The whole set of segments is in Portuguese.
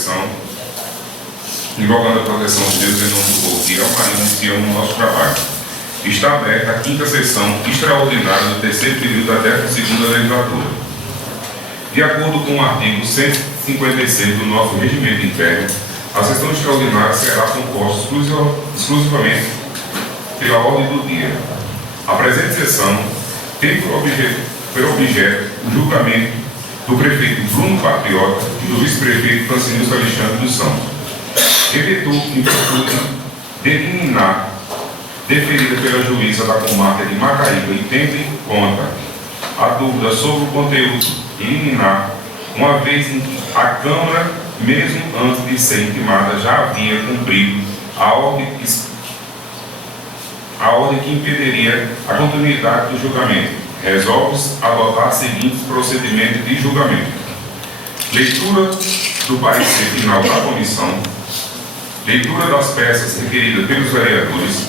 proteção, invocando a proteção de Deus em nome do povo de Almarim, iniciamos o nosso trabalho. Está aberta a 5ª sessão extraordinária do 3º período da 12ª legislatura. De acordo com o artigo 156 do nosso regimento interno, a sessão extraordinária será composta exclusivamente pela ordem do dia. A presente sessão tem por objeto o julgamento do prefeito Bruno Patriota e do vice-prefeito Francisco Alexandre dos Santos, em virtude de liminar deferida pela juíza da comarca de Macaíba e tendo em conta a dúvida sobre o conteúdo liminar, uma vez em que a Câmara, mesmo antes de ser intimada, já havia cumprido a ordem que impediria a continuidade do julgamento, resolve-se adotar seguintes procedimentos de julgamento: leitura do parecer final da comissão, leitura das peças requeridas pelos vereadores,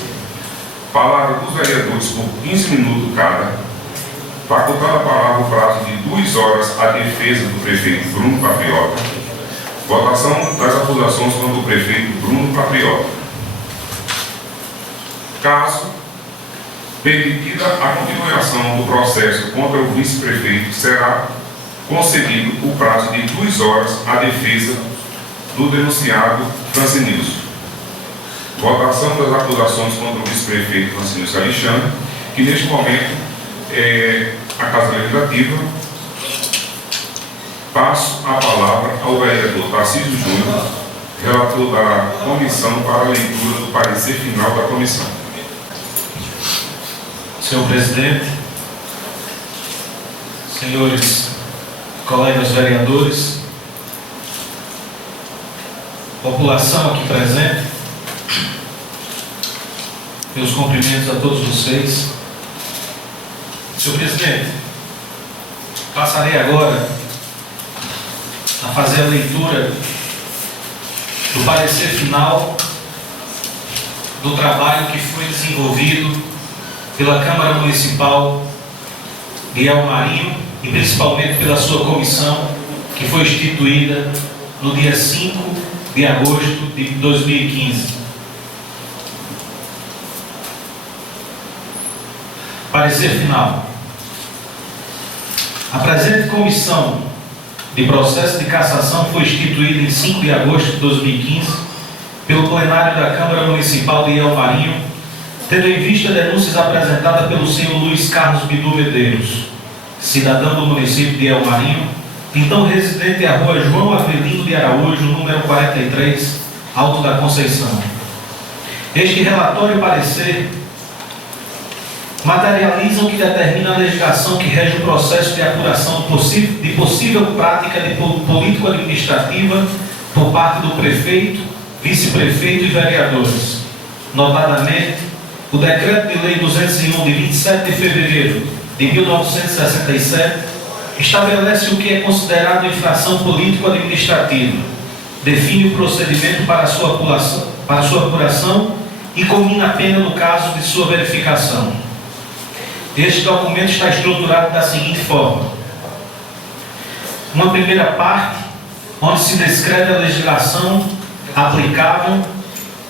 palavra dos vereadores por 15 minutos cada, facultar a palavra o prazo de 2 horas à defesa do prefeito Bruno Patriota, votação das acusações contra o prefeito Bruno Patriota. Caso permitida a continuação do processo contra o vice-prefeito, será concedido o prazo de 2 horas à defesa do denunciado Francinilson. Votação das acusações contra o vice-prefeito Francisco Alexandre, que neste momento é a Casa Legislativa. Passo a palavra ao vereador Tarcísio Júnior, relator da comissão, para a leitura do parecer final da comissão. Senhor presidente, senhores colegas vereadores, população aqui presente, meus cumprimentos a todos vocês. Senhor presidente, passarei agora a fazer a leitura do parecer final do trabalho que foi desenvolvido pela Câmara Municipal de Almarim e principalmente pela sua comissão, que foi instituída no dia 5 de agosto de 2015. Parecer final. A presente comissão de processo de cassação foi instituída em 5 de agosto de 2015 pelo plenário da Câmara Municipal de Almarim, tendo em vista denúncias apresentadas pelo senhor Luiz Carlos Bidu Medeiros, cidadão do município de Almarim, então residente à rua João Avelino de Araújo, número 43, Alto da Conceição. Este relatório e parecer materializam que determina a legislação que rege o processo de apuração de possível prática de político-administrativa por parte do prefeito, vice-prefeito e vereadores, notadamente o Decreto de Lei 201 de 27 de fevereiro de 1967 estabelece o que é considerado infração político-administrativa, define o procedimento para sua apuração e combina a pena no caso de sua verificação. Este documento está estruturado da seguinte forma: uma primeira parte, onde se descreve a legislação aplicável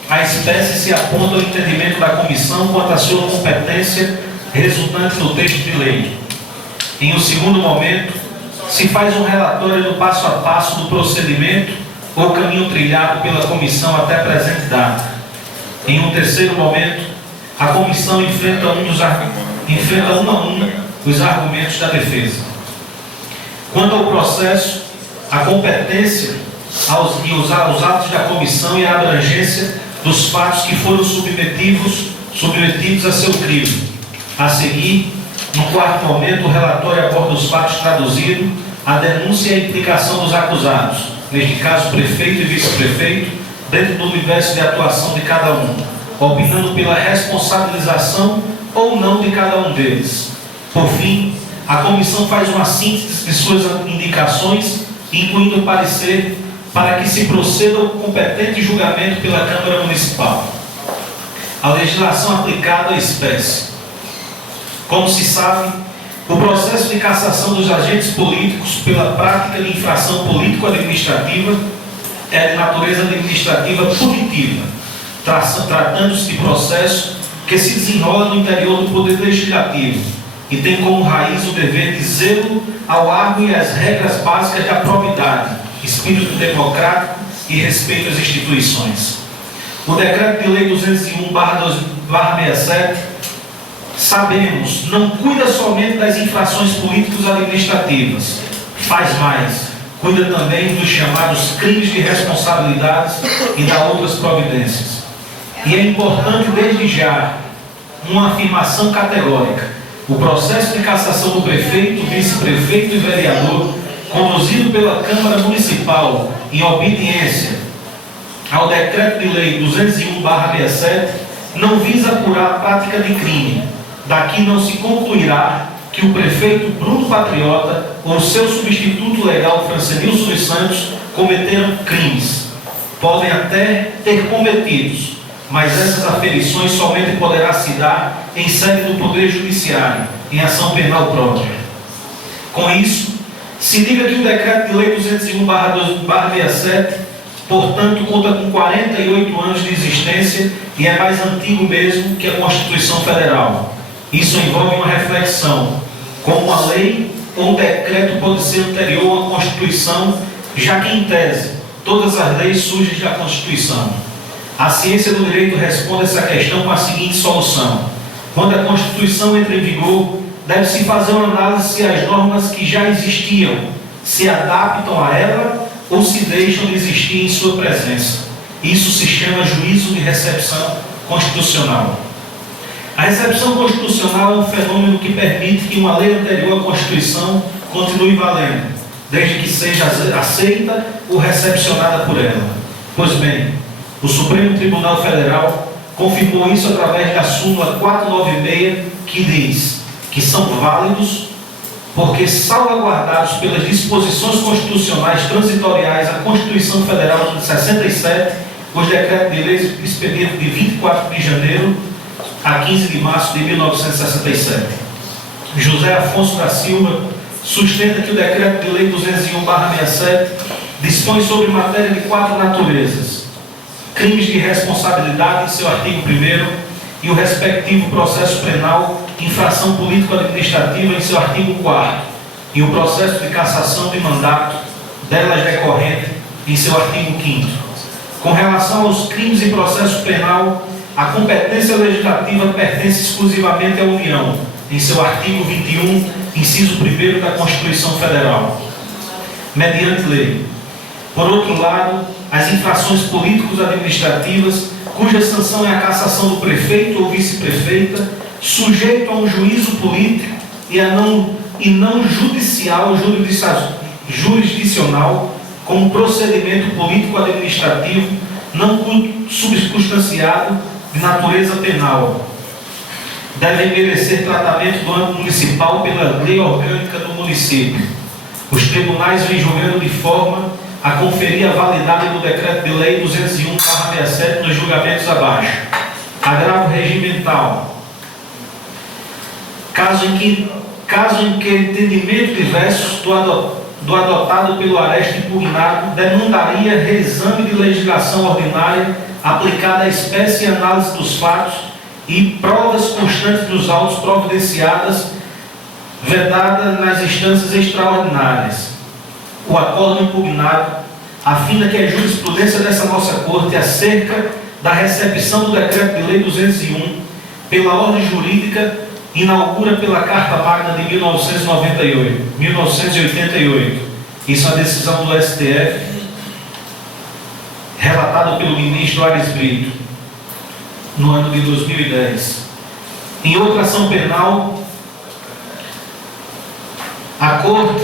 à espécie, se aponta o entendimento da comissão quanto à sua competência resultante do texto de lei. Em um segundo momento, se faz um relatório do passo a passo do procedimento ou caminho trilhado pela comissão até a presente data. Em um terceiro momento, a comissão enfrenta um a um os argumentos da defesa. Quanto ao processo, a competência e os atos da comissão e a abrangência dos fatos que foram submetidos a seu crivo. A seguir, no quarto momento, o relatório aborda os fatos traduzidos, a denúncia e a implicação dos acusados, neste caso prefeito e vice-prefeito, dentro do universo de atuação de cada um, opinando pela responsabilização ou não de cada um deles. Por fim, a comissão faz uma síntese de suas indicações, incluindo o parecer para que se proceda ao competente julgamento pela Câmara Municipal. A legislação aplicada à espécie. Como se sabe, o processo de cassação dos agentes políticos pela prática de infração político-administrativa é de natureza administrativa punitiva, tratando-se de processo que se desenrola no interior do Poder Legislativo e tem como raiz o dever de zelo ao árduo e às regras básicas da probidade, espírito democrático e respeito às instituições. O Decreto de Lei 201/67, sabemos, não cuida somente das infrações políticos-administrativas, faz mais, cuida também dos chamados crimes de responsabilidades e das outras providências. E é importante, desde já, uma afirmação categórica. O processo de cassação do prefeito, vice-prefeito e vereador, conduzido pela Câmara Municipal em obediência ao Decreto de Lei 201/67, não visa apurar a prática de crime. Daqui não se concluirá que o prefeito Bruno Patriota ou seu substituto legal Francenilson dos Santos cometeram crimes. Podem até ter cometidos, mas essas aferições somente poderá se dar em sede do Poder Judiciário, em ação penal própria. Com isso, se diga que o Decreto de Lei 201/67, portanto, conta com 48 anos de existência e é mais antigo mesmo que a Constituição Federal. Isso envolve uma reflexão, como uma lei ou um decreto pode ser anterior à Constituição, já que, em tese, todas as leis surgem da Constituição. A ciência do direito responde essa questão com a seguinte solução: quando a Constituição entra em vigor, deve-se fazer uma análise se as normas que já existiam se adaptam a ela ou se deixam de existir em sua presença. Isso se chama juízo de recepção constitucional. A recepção constitucional é um fenômeno que permite que uma lei anterior à Constituição continue valendo, desde que seja aceita ou recepcionada por ela. Pois bem, o Supremo Tribunal Federal confirmou isso através da súmula 496, que diz que são válidos porque, salvaguardados pelas disposições constitucionais transitoriais à Constituição Federal de 67, os decretos de leis expedidos de 24 de janeiro a 15 de março de 1967. José Afonso da Silva sustenta que o Decreto de Lei 201/67 dispõe sobre matéria de 4 naturezas: crimes de responsabilidade, em seu artigo 1º, e o respectivo processo penal, infração político-administrativa, em seu artigo 4º, e o processo de cassação de mandato, delas decorrente, em seu artigo 5º. Com relação aos crimes e processo penal, a competência legislativa pertence exclusivamente à União, em seu artigo 21, inciso 1º da Constituição Federal, mediante lei. Por outro lado, as infrações políticos-administrativas, cuja sanção é a cassação do prefeito ou vice-prefeita, sujeito a um juízo político e não judicial jurisdicional, como procedimento político-administrativo não substanciado de natureza penal, devem merecer tratamento do âmbito municipal pela lei orgânica do município. Os tribunais vêm julgando de forma a conferir a validade do Decreto de Lei 201/67 nos julgamentos abaixo. Agravo regimental: caso em que entendimento diverso do adotado pelo areste impugnado demandaria reexame de legislação ordinária aplicada à espécie e análise dos fatos e provas constantes dos autos providenciadas, vedada nas instâncias extraordinárias. O acordo impugnado afirma que a jurisprudência dessa nossa Corte acerca da recepção do Decreto de Lei 201 pela ordem jurídica inaugura pela Carta Magna de 1988. Isso é a decisão do STF, relatado pelo ministro Aires Brito, no ano de 2010. Em outra ação penal, a Corte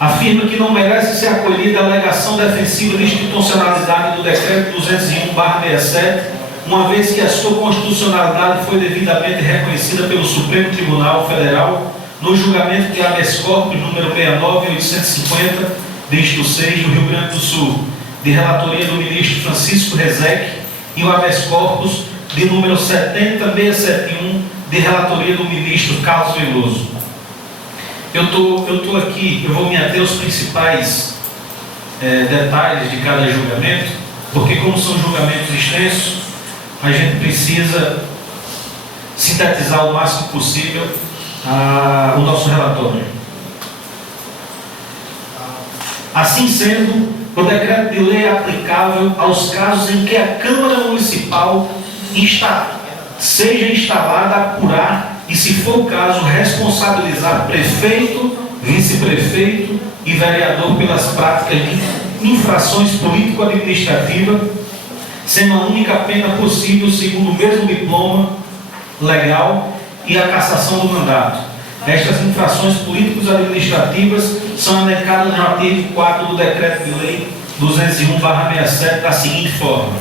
afirma que não merece ser acolhida a alegação defensiva de institucionalidade do Decreto 201/67, uma vez que a sua constitucionalidade foi devidamente reconhecida pelo Supremo Tribunal Federal no julgamento de habeas corpus número 69.850, dígito 6, do Rio Grande do Sul, de relatoria do ministro Francisco Rezec, e o habeas corpus de número 70.671, de relatoria do ministro Carlos Veloso. Eu estou aqui, eu vou me ater aos principais detalhes de cada julgamento, porque como são julgamentos extensos, a gente precisa sintetizar o máximo possível o nosso relatório. Assim sendo, o decreto de lei é aplicável aos casos em que a Câmara Municipal seja instalada a apurar e, se for o caso, responsabilizar prefeito, vice-prefeito e vereador pelas práticas de infrações político-administrativas, sendo a única pena possível, segundo o mesmo diploma legal, e a cassação do mandato. Estas infrações políticos-administrativas são elencadas no artigo 4 do Decreto de Lei 201/67 da seguinte forma: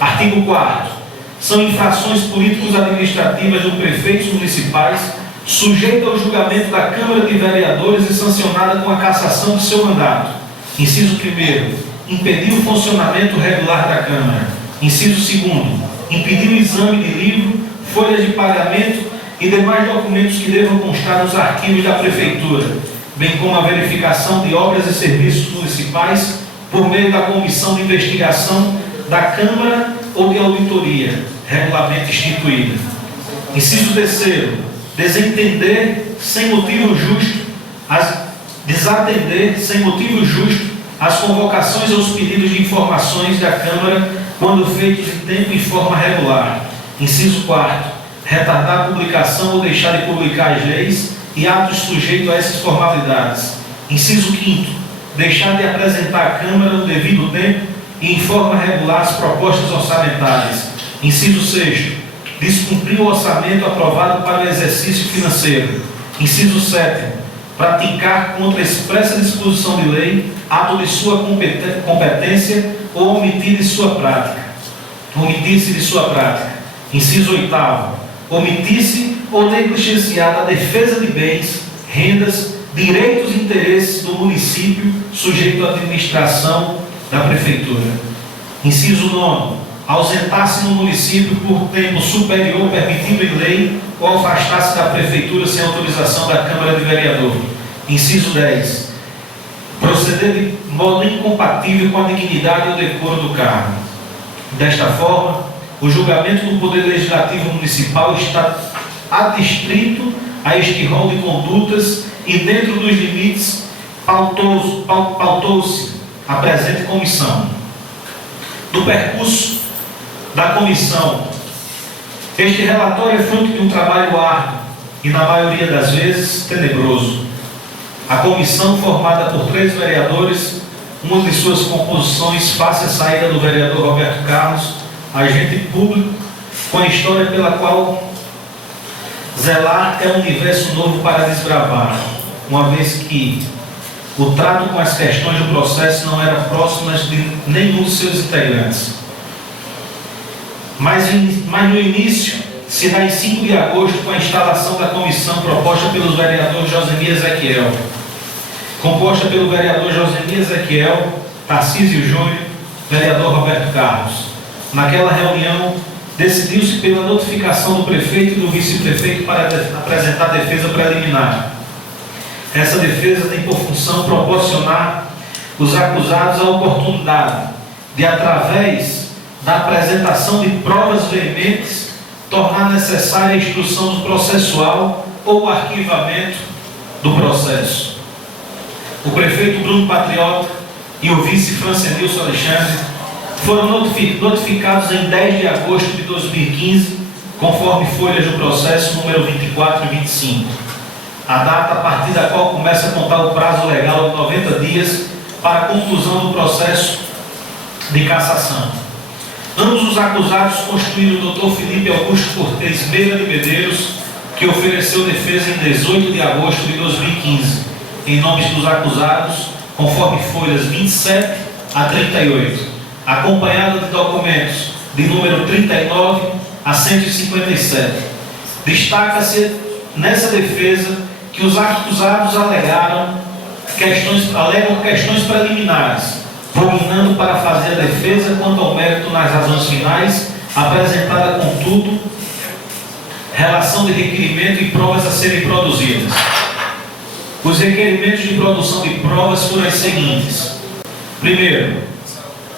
artigo 4º. São infrações políticos-administrativas do prefeitos municipais sujeita ao julgamento da Câmara de Vereadores e sancionada com a cassação de seu mandato. Inciso 1º, impedir o funcionamento regular da Câmara. Inciso 2º, impedir o exame de livro, folhas de pagamento e demais documentos que devam constar nos arquivos da Prefeitura, bem como a verificação de obras e serviços municipais por meio da comissão de investigação da Câmara ou de auditoria, regularmente instituída. Inciso 3º, desatender sem motivo justo as convocações aos pedidos de informações da Câmara quando feitos em tempo e forma regular. Inciso 4º, retardar a publicação ou deixar de publicar as leis e atos sujeitos a essas formalidades. Inciso 5º, deixar de apresentar à Câmara no devido tempo e em forma regular as propostas orçamentárias. Inciso 6º, descumprir o orçamento aprovado para o exercício financeiro. Inciso 7º, praticar contra a expressa disposição de lei ato de sua competência ou omitir-se de sua prática. Inciso 8º, omitir-se ou negligenciar a defesa de bens, rendas, direitos e interesses do município sujeito à administração da Prefeitura. Inciso 9º, ausentar-se no município por tempo superior permitido em lei ou afastar-se da Prefeitura sem autorização da Câmara de Vereador. Inciso 10º, proceder de modo incompatível com a dignidade e o decoro do cargo. Desta forma, o julgamento do Poder Legislativo Municipal está adstrito a este rol de condutas e, dentro dos limites, pautou-se a presente comissão. Do percurso da comissão, este relatório é fruto de um trabalho árduo e, na maioria das vezes, tenebroso. A comissão, formada por 3 vereadores, uma de suas composições face à saída do vereador Roberto Carlos, agente público, com a história pela qual zelar é um universo novo para desbravar, uma vez que o trato com as questões do processo não era próximo de nenhum dos seus integrantes. Mas no início se dá em 5 de agosto com a instalação da comissão proposta pelo vereador Josemias Ezequiel, composta pelo vereador Josemias Ezequiel, Tarcísio Júnior, vereador Roberto Carlos. Naquela reunião, decidiu-se pela notificação do prefeito e do vice-prefeito para apresentar defesa preliminar. Essa defesa tem por função proporcionar os acusados a oportunidade de, através da apresentação de provas veementes, tornar necessária a instrução do processual ou o arquivamento do processo. O prefeito Bruno Patriota e o vice Francenilson Alexandre foram notificados em 10 de agosto de 2015, conforme folhas do processo número 24 e 25. A data a partir da qual começa a contar o prazo legal de 90 dias para a conclusão do processo de cassação. Ambos os acusados constituíram o Dr. Felipe Augusto Cortez Meira de Medeiros, que ofereceu defesa em 18 de agosto de 2015, em nome dos acusados, conforme folhas 27 a 38, acompanhado de documentos de número 39 a 157. Destaca-se nessa defesa que os acusados alegam questões preliminares, pugnando para fazer a defesa quanto ao mérito nas razões finais, apresentada, contudo, relação de requerimento e provas a serem produzidas. Os requerimentos de produção de provas foram as seguintes: Primeiro,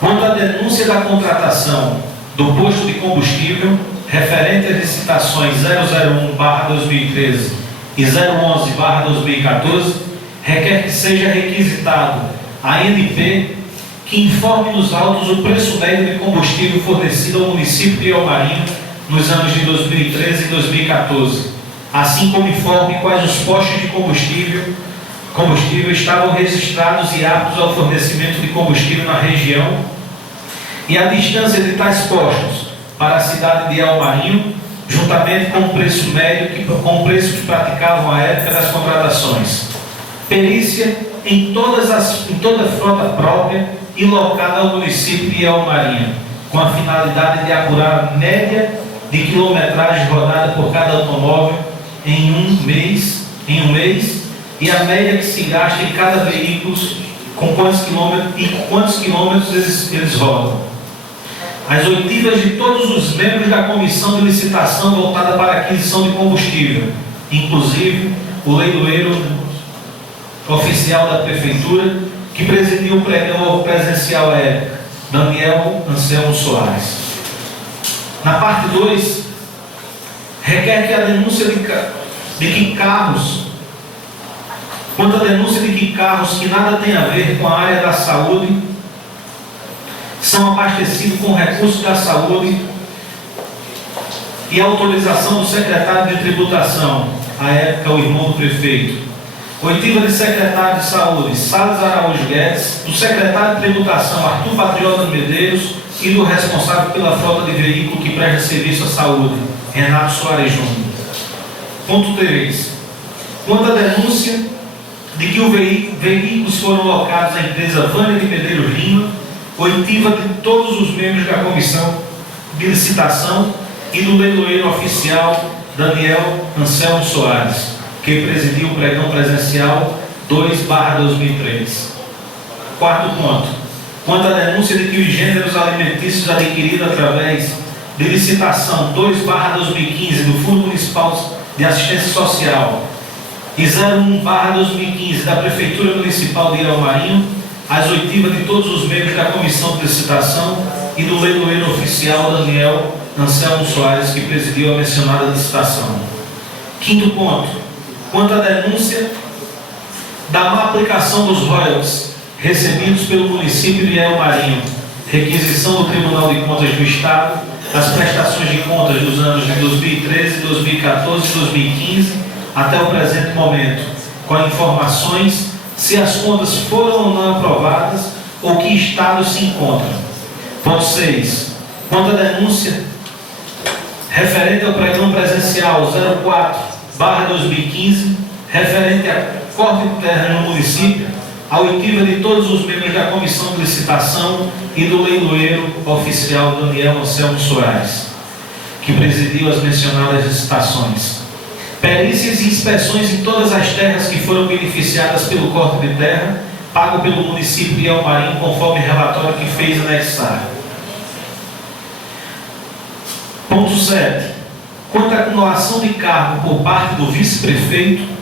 quanto à denúncia da contratação do posto de combustível referente às licitações 001/2013 e 011/2014, requer que seja requisitado a ANP que informe nos autos o preço médio de combustível fornecido ao município de Ilhomarinho nos anos de 2013 e 2014, assim como informe quais os postos de combustível estavam registrados e aptos ao fornecimento de combustível na região e a distância de tais postos para a cidade de Ilhomarinho, juntamente com o preço médio com o preço que praticavam à época das contratações. Perícia em toda a frota própria e locada ao município de Ilhomarinho, com a finalidade de apurar a média de quilometragem rodada por cada automóvel em um mês e a média que se gasta em cada veículo, com quantos quilômetros eles rodam. As oitivas de todos os membros da comissão de licitação voltada para a aquisição de combustível, inclusive o leiloeiro oficial da prefeitura, que presidiu o pregão presencial à época, Daniel Anselmo Soares. Na parte 2, requer que a denúncia quanto à denúncia de que carros que nada têm a ver com a área da saúde são abastecidos com recursos da saúde e autorização do secretário de tributação, à época o irmão do prefeito, oitiva de secretário de saúde, Salles Araújo Guedes, do secretário de tributação, Arthur Patriota Medeiros, e do responsável pela frota de veículo que presta serviço à saúde, Renato Soares Júnior. Ponto 3. Quanto à denúncia de que os veículos foram locados à empresa Vânia de Medeiros Lima, oitiva de todos os membros da comissão de licitação e do leiloeiro oficial Daniel Anselmo Soares, que presidiu o pregão presencial 2/2003. Quarto ponto. Quanto à denúncia de que os gêneros alimentícios adquiridos através de licitação 2/2015 do Fundo Municipal de Assistência Social e 01/2015 da Prefeitura Municipal de Ilhomarinho, as oitivas de todos os membros da comissão de licitação e do leiloeiro oficial Daniel Anselmo Soares, que presidiu a mencionada licitação. Quinto ponto. Quanto à denúncia da má aplicação dos royalties recebidos pelo município de Ilhomarinho, requisição do Tribunal de Contas do Estado, das prestações de contas dos anos de 2013, 2014 e 2015 até o presente momento, com informações se as contas foram ou não aprovadas ou que estado se encontram. Ponto 6. Quanto à denúncia referente ao pregão presencial 04/2015, referente a corte de terra no município, a oitiva de todos os membros da comissão de licitação e do leiloeiro oficial Daniel Anselmo Soares, que presidiu as mencionadas licitações. Perícias e inspeções em todas as terras que foram beneficiadas pelo corte de terra, pago pelo município de Ilhomarinho, conforme relatório que fez anexar. Ponto 7. Quanto à acumulação de cargo por parte do vice-prefeito,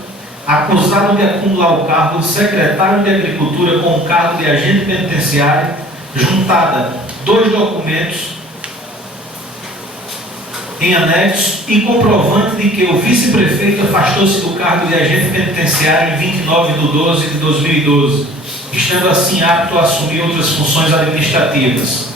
acusado de acumular o cargo de secretário de Agricultura com o cargo de agente penitenciário, juntada 2 documentos em anexo e comprovante de que o vice-prefeito afastou-se do cargo de agente penitenciário em 29/12/2012, estando assim apto a assumir outras funções administrativas.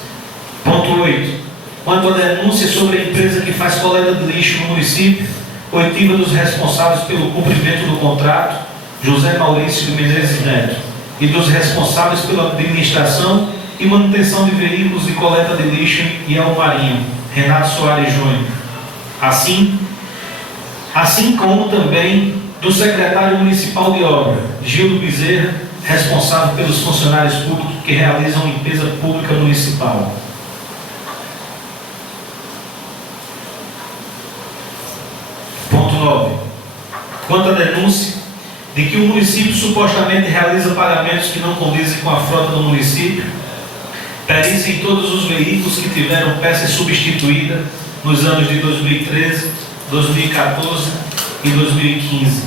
Ponto 8. Quanto à denúncia sobre a empresa que faz coleta de lixo no município, oitiva dos responsáveis pelo cumprimento do contrato, José Maurício de Menezes Neto, e dos responsáveis pela administração e manutenção de veículos de coleta de lixo em Ilhomarinho, Renato Soares Júnior. Assim como também do secretário municipal de obra, Gildo Bezerra, responsável pelos funcionários públicos que realizam limpeza pública municipal. Ponto 9. Quanto à denúncia de que o município supostamente realiza pagamentos que não condizem com a frota do município, perícia em todos os veículos que tiveram peças substituídas nos anos de 2013, 2014 e 2015,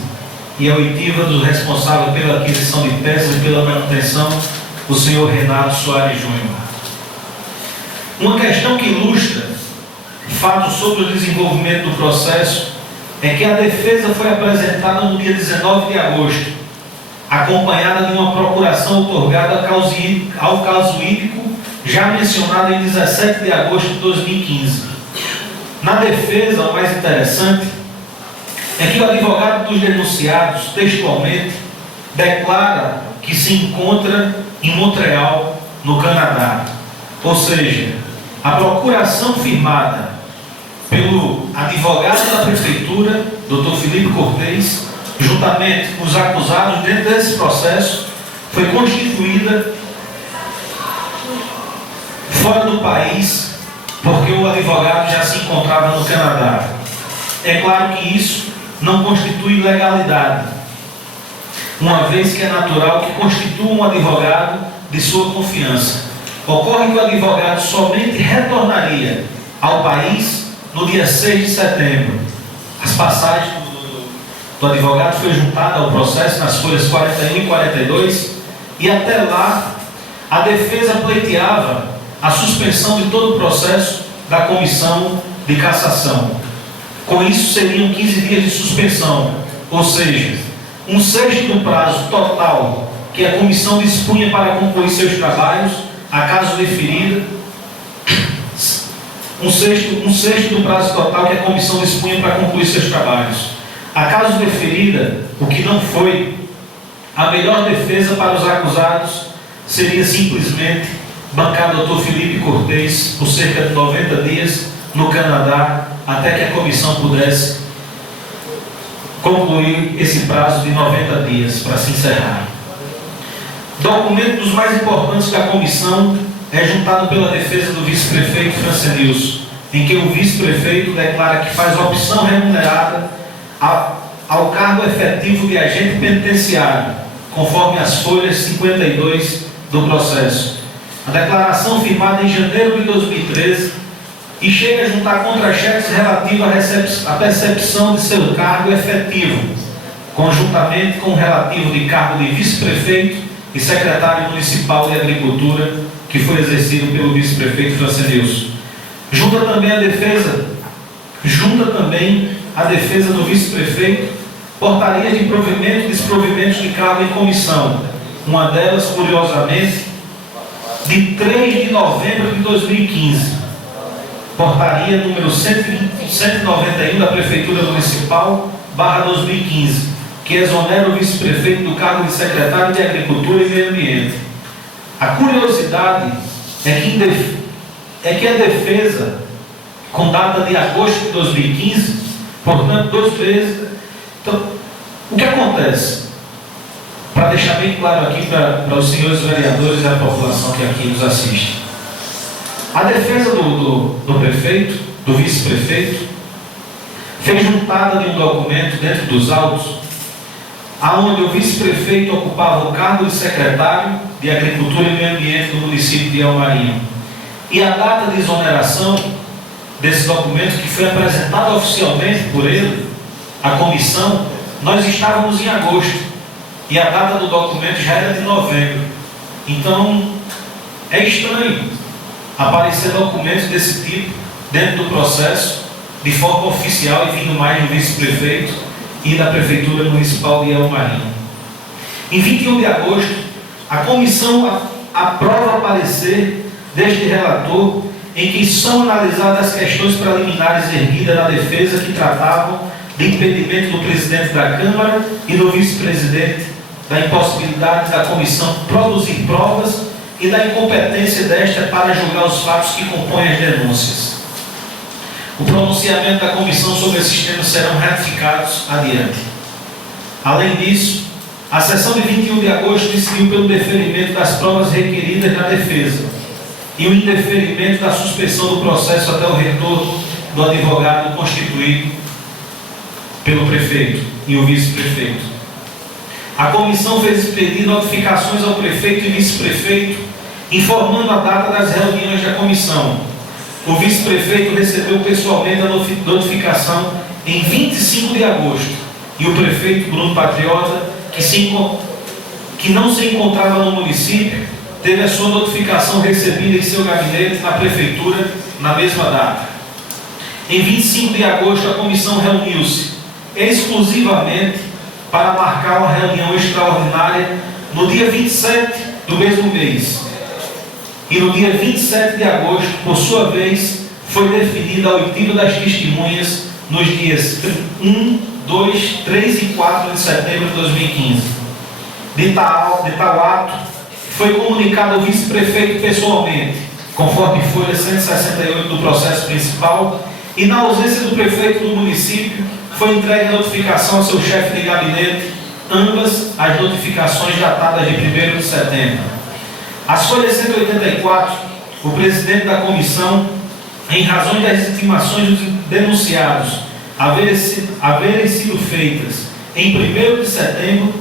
e a oitiva dos responsáveis pela aquisição de peças e pela manutenção, o senhor Renato Soares Júnior. Uma questão que ilustra fatos sobre o desenvolvimento do processo é que a defesa foi apresentada no dia 19 de agosto, acompanhada de uma procuração outorgada ao casuídico já mencionado em 17 de agosto de 2015. Na defesa, o mais interessante é que o advogado dos denunciados, textualmente, declara que se encontra em Montreal, no Canadá. Ou seja, a procuração firmada pelo advogado da prefeitura, Dr. Felipe Cortez, juntamente com os acusados dentro desse processo, foi constituída fora do país, porque o advogado já se encontrava no Canadá. É claro que isso não constitui ilegalidade, uma vez que é natural que constitua um advogado de sua confiança. Ocorre que o advogado somente retornaria ao país no dia 6 de setembro. As passagens do advogado foi juntada ao processo nas folhas 41 e 42, e até lá a defesa pleiteava a suspensão de todo o processo da comissão de cassação. Com isso seriam 15 dias de suspensão, ou seja, 1/6 do prazo total que a comissão dispunha para concluir seus trabalhos, a caso deferida, 1/6 do prazo total que a comissão dispunha para concluir seus trabalhos. A caso deferida, o que não foi, a melhor defesa para os acusados seria simplesmente bancar o Dr. Felipe Cortez por cerca de 90 dias no Canadá, até que a comissão pudesse concluir esse prazo de 90 dias para se encerrar. Documento dos mais importantes da comissão é juntado pela defesa do vice-prefeito Francenilson, em que o vice-prefeito declara que faz opção remunerada ao cargo efetivo de agente penitenciário, conforme as folhas 52 do processo. A declaração firmada em janeiro de 2013 e chega a juntar contra-cheques relativos à percepção de seu cargo efetivo, conjuntamente com o relativo de cargo de vice-prefeito e secretário municipal de agricultura, que foi exercido pelo vice-prefeito Francenilson. Junta também a defesa do vice-prefeito portarias de provimento e desprovimentos de cargo em comissão, uma delas, curiosamente, de 3 de novembro de 2015, portaria número 191 da Prefeitura Municipal, /2015, que exonera o vice-prefeito do cargo de secretário de Agricultura e Meio Ambiente. A curiosidade é que a defesa, com data de agosto de 2015, portanto, 2 meses. Então, o que acontece? Para deixar bem claro aqui para os senhores vereadores e a população que aqui nos assiste. A defesa do prefeito, do vice-prefeito, fez juntada de um documento dentro dos autos, aonde o vice-prefeito ocupava o cargo de secretário de Agricultura e Meio Ambiente do município de Elmarinho. E a data de exoneração desse documento, que foi apresentado oficialmente por ele, a comissão, nós estávamos em agosto. E a data do documento já era de novembro. Então, é estranho aparecer documentos desse tipo dentro do processo, de forma oficial e vindo mais do vice-prefeito e da Prefeitura Municipal de Elmarinho. Em 21 de agosto, a comissão aprova parecer deste relator em que são analisadas as questões preliminares erguidas na defesa que tratavam de impedimento do presidente da Câmara e do vice-presidente, da impossibilidade da comissão produzir provas e da incompetência desta para julgar os fatos que compõem as denúncias. O pronunciamento da comissão sobre esses temas serão ratificados adiante. Além disso, a sessão de 21 de agosto decidiu pelo deferimento das provas requeridas na defesa e o indeferimento da suspensão do processo até o retorno do advogado constituído pelo prefeito e o vice-prefeito. A comissão fez expedir notificações ao prefeito e vice-prefeito, informando a data das reuniões da comissão. O vice-prefeito recebeu pessoalmente a notificação em 25 de agosto e o prefeito Bruno Patriota, que não se encontrava no município, teve a sua notificação recebida em seu gabinete na Prefeitura na mesma data. Em 25 de agosto, a comissão reuniu-se exclusivamente para marcar uma reunião extraordinária no dia 27 do mesmo mês. E no dia 27 de agosto, por sua vez, foi definida a oitiva das testemunhas nos dias 1, 2, 3 e 4 de setembro de 2015. De tal ato, foi comunicado ao vice-prefeito pessoalmente, conforme folha 168 do processo principal, e na ausência do prefeito do município, foi entregue a notificação ao seu chefe de gabinete, ambas as notificações datadas de 1º de setembro. As folhas 184, o presidente da comissão, em razão das intimações dos denunciados haverem sido feitas em 1º de setembro,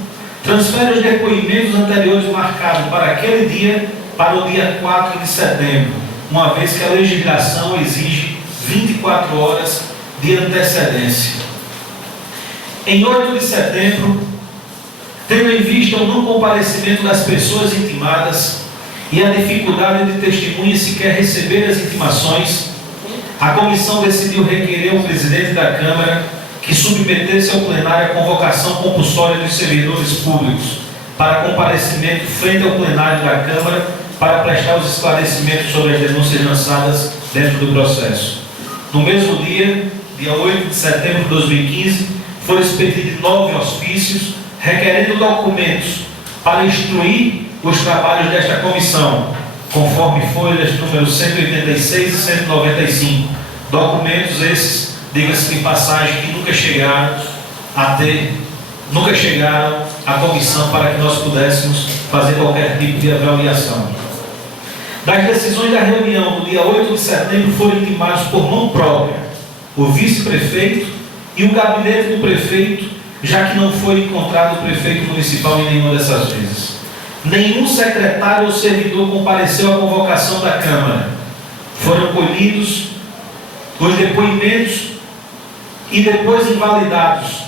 transfere os depoimentos anteriores marcados para aquele dia para o dia 4 de setembro, uma vez que a legislação exige 24 horas de antecedência. Em 8 de setembro, tendo em vista o não comparecimento das pessoas intimadas e a dificuldade de testemunhas sequer receber as intimações, a comissão decidiu requerer ao presidente da Câmara que submetesse ao plenário a convocação compulsória dos servidores públicos para comparecimento frente ao plenário da Câmara para prestar os esclarecimentos sobre as denúncias lançadas dentro do processo. No mesmo dia, dia 8 de setembro de 2015, foram expedidos 9 ofícios requerendo documentos para instruir os trabalhos desta comissão, conforme folhas número 186 e 195. Documentos esses, diga-se de passagem, que nunca chegaram à comissão para que nós pudéssemos fazer qualquer tipo de avaliação. Das decisões da reunião no dia 8 de setembro foram intimados por mão própria o vice-prefeito e o gabinete do prefeito, já que não foi encontrado o prefeito municipal em nenhuma dessas vezes. Nenhum secretário ou servidor compareceu à convocação da Câmara. Foram colhidos os depoimentos e depois invalidados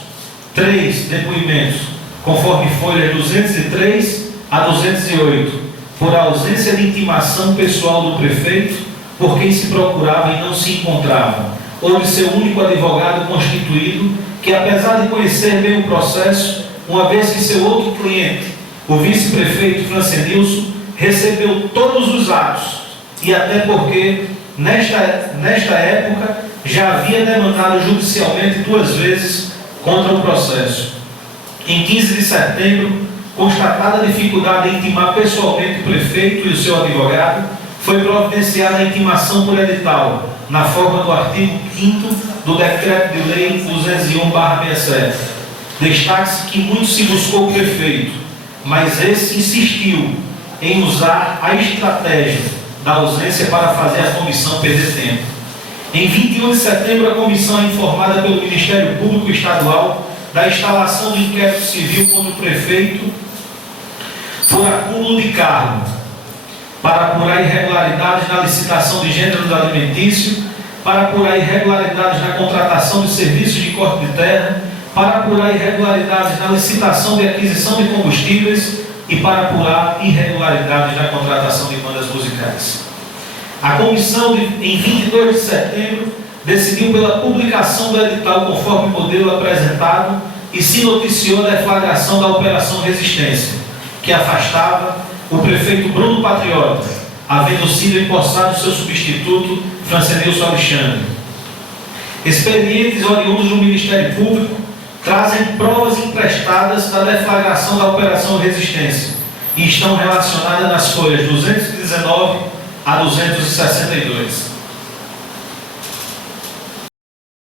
3 depoimentos, conforme folhas 203 a 208, por ausência de intimação pessoal do prefeito, por quem se procurava e não se encontrava, ou de seu único advogado constituído, que apesar de conhecer bem o processo, uma vez que seu outro cliente, o vice-prefeito Francenilson, recebeu todos os atos, e até porque, nesta época, já havia demandado judicialmente 2 vezes contra o processo. Em 15 de setembro, constatada a dificuldade de intimar pessoalmente o prefeito e o seu advogado, foi providenciada a intimação por edital, na forma do artigo 5º do Decreto de Lei 201/67. Destaque-se que muito se buscou o prefeito, mas esse insistiu em usar a estratégia da ausência para fazer a comissão perder tempo. Em 21 de setembro, a comissão é informada pelo Ministério Público Estadual da instalação do inquérito civil contra o prefeito por acúmulo de cargo, para apurar irregularidades na licitação de gêneros alimentícios, para apurar irregularidades na contratação de serviços de corte de terra, para apurar irregularidades na licitação de aquisição de combustíveis e para apurar irregularidades na contratação de bandas musicais. A comissão, em 22 de setembro, decidiu pela publicação do edital conforme o modelo apresentado e se noticiou a deflagração da Operação Resistência, que afastava o prefeito Bruno Patriota, havendo sido empossado seu substituto, Francenilson Alexandre. Expedientes oriundos do Ministério Público trazem provas emprestadas da deflagração da Operação Resistência e estão relacionadas nas folhas 219 a 262.